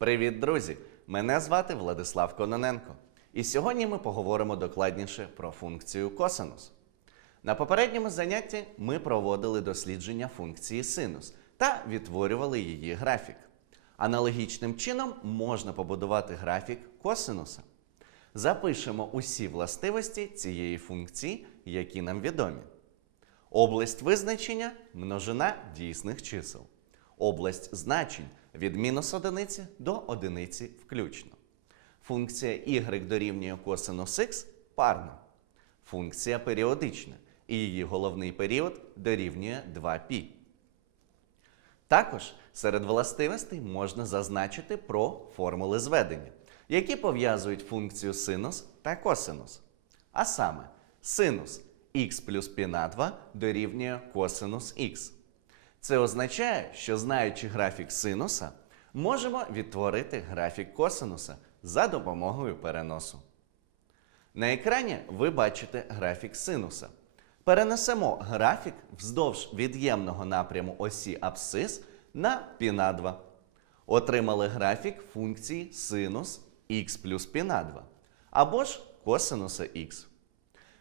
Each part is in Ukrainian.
Привіт, друзі! Мене звати Владислав Кононенко. І сьогодні ми поговоримо докладніше про функцію косинус. На попередньому занятті ми проводили дослідження функції синус та відтворювали її графік. Аналогічним чином можна побудувати графік косинуса. Запишемо усі властивості цієї функції, які нам відомі. Область визначення множина дійсних чисел. Область значень від мінус одиниці до одиниці включно. Функція y дорівнює косинус х парна. Функція періодична, і її головний період дорівнює 2π. Також серед властивостей можна зазначити про формули зведення, які пов'язують функцію синус та косинус. А саме, синус х плюс π на 2 дорівнює косинус х. Це означає, що знаючи графік синуса, можемо відтворити графік косинуса за допомогою переносу. На екрані ви бачите графік синуса. Перенесемо графік вздовж від'ємного напряму осі абсцис на π 2. Отримали графік функції синус х плюс π 2 або ж косинуса х.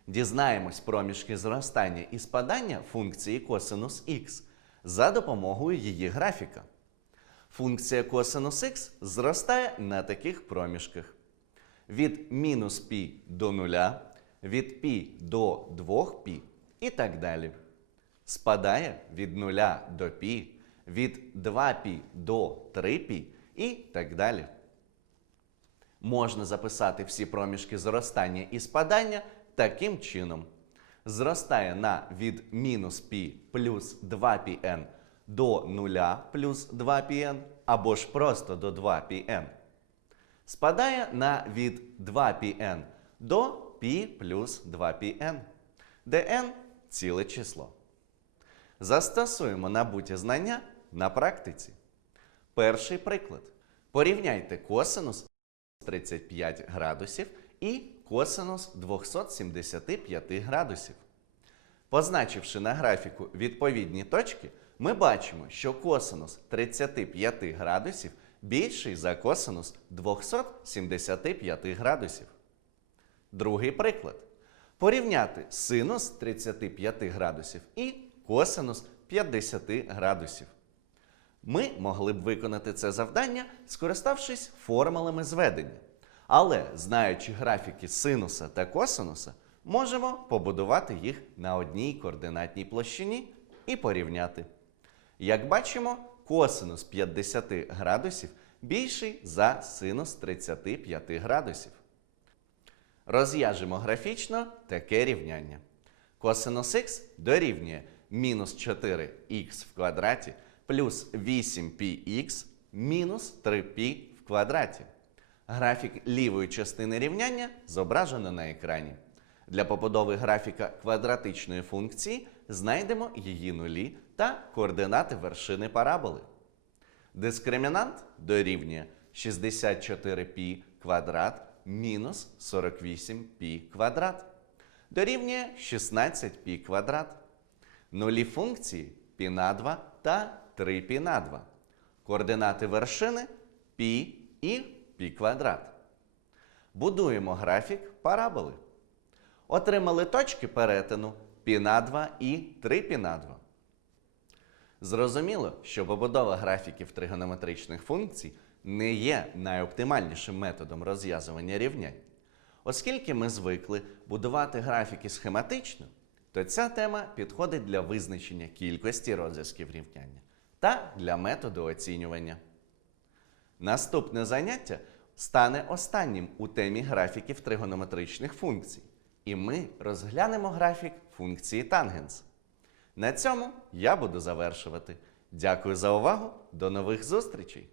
Дізнаємось проміжки зростання і спадання функції косинус х за допомогою її графіка. Функція косинус х зростає на таких проміжках. Від мінус π до 0, від π до 2π і так далі. Спадає від 0 до π, від 2π до 3π і так далі. Можна записати всі проміжки зростання і спадання таким чином. Зростає на від мінус π плюс 2πn до 0 плюс 2πn або ж просто до 2πn. Спадає на від 2πn до π плюс 2πn, де n – ціле число. Застосуємо набуті знання на практиці. Перший приклад. Порівняйте косинус 35 градусів і косинус 275 градусів. Позначивши на графіку відповідні точки, ми бачимо, що косинус 35 градусів більший за косинус 275 градусів. Другий приклад. Порівняти синус 35 градусів і косинус 50 градусів. Ми могли б виконати це завдання, скориставшись формулами зведення. Але, знаючи графіки синуса та косинуса, можемо побудувати їх на одній координатній площині і порівняти. Як бачимо, косинус 50 градусів більший за синус 35 градусів. Розв'яжемо графічно таке рівняння. Косинус х дорівнює мінус 4х в квадраті плюс 8πx мінус 3π в квадраті. Графік лівої частини рівняння зображено на екрані. Для побудови графіка квадратичної функції знайдемо її нулі та координати вершини параболи. Дискримінант дорівнює 64π квадрат мінус 48π квадрат. Дорівнює 16π квадрат. Нулі функції π на 2 та 3π на 2. Координати вершини π і π квадрат. Будуємо графік параболи. Отримали точки перетину π на 2 і 3π на 2. Зрозуміло, що побудова графіків тригонометричних функцій не є найоптимальнішим методом розв'язування рівнянь. Оскільки ми звикли будувати графіки схематично, то ця тема підходить для визначення кількості розв'язків рівняння та для методу оцінювання. Наступне заняття стане останнім у темі графіків тригонометричних функцій, і ми розглянемо графік функції тангенс. На цьому я буду завершувати. Дякую за увагу. До нових зустрічей!